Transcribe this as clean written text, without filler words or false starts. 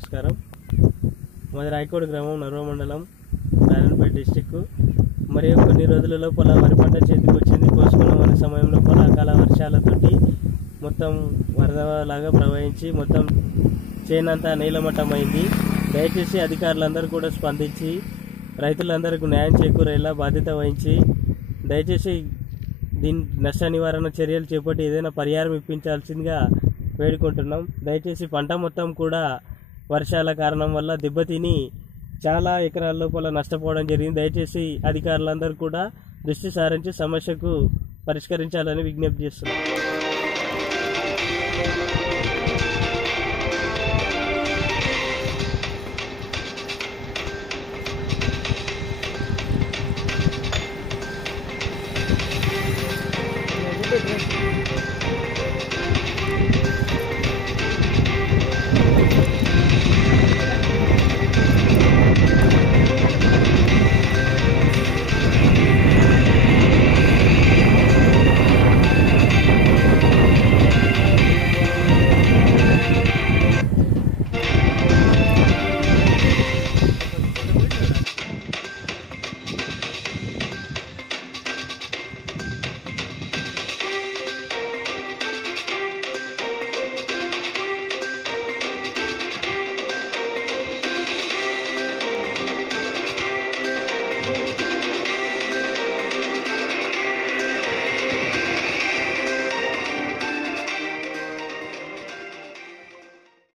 నమస్కారం. మాది రాయకోడ గ్రామం, నర్వ మండలం, నారాయణపేట డిస్టిక్. మరియు కొన్ని రోజుల లోపల వరి పంట చేతికి వచ్చింది. కోసుకున్న మన సమయం లోపల అకాల వర్షాలతోటి మొత్తం వరదలాగా ప్రవహించి మొత్తం చేనంతా నీలమట్టమైంది. దయచేసి అధికారులందరూ కూడా స్పందించి రైతులందరికీ న్యాయం చేకూరేలా బాధ్యత వహించి దయచేసి దీని నష్ట నివారణ చర్యలు చేపట్టి ఏదైనా పరిహారం ఇప్పించాల్సిందిగా వేడుకుంటున్నాం. దయచేసి పంట మొత్తం కూడా వర్షాల కారణం వల్ల దెబ్బతిని చాలా ఎకరాల లోపల నష్టపోవడం జరిగింది. దయచేసి అధికారులందరూ కూడా దృష్టి సారించి సమస్యకు పరిష్కరించాలని విజ్ఞప్తి చేస్తున్నాం. Good.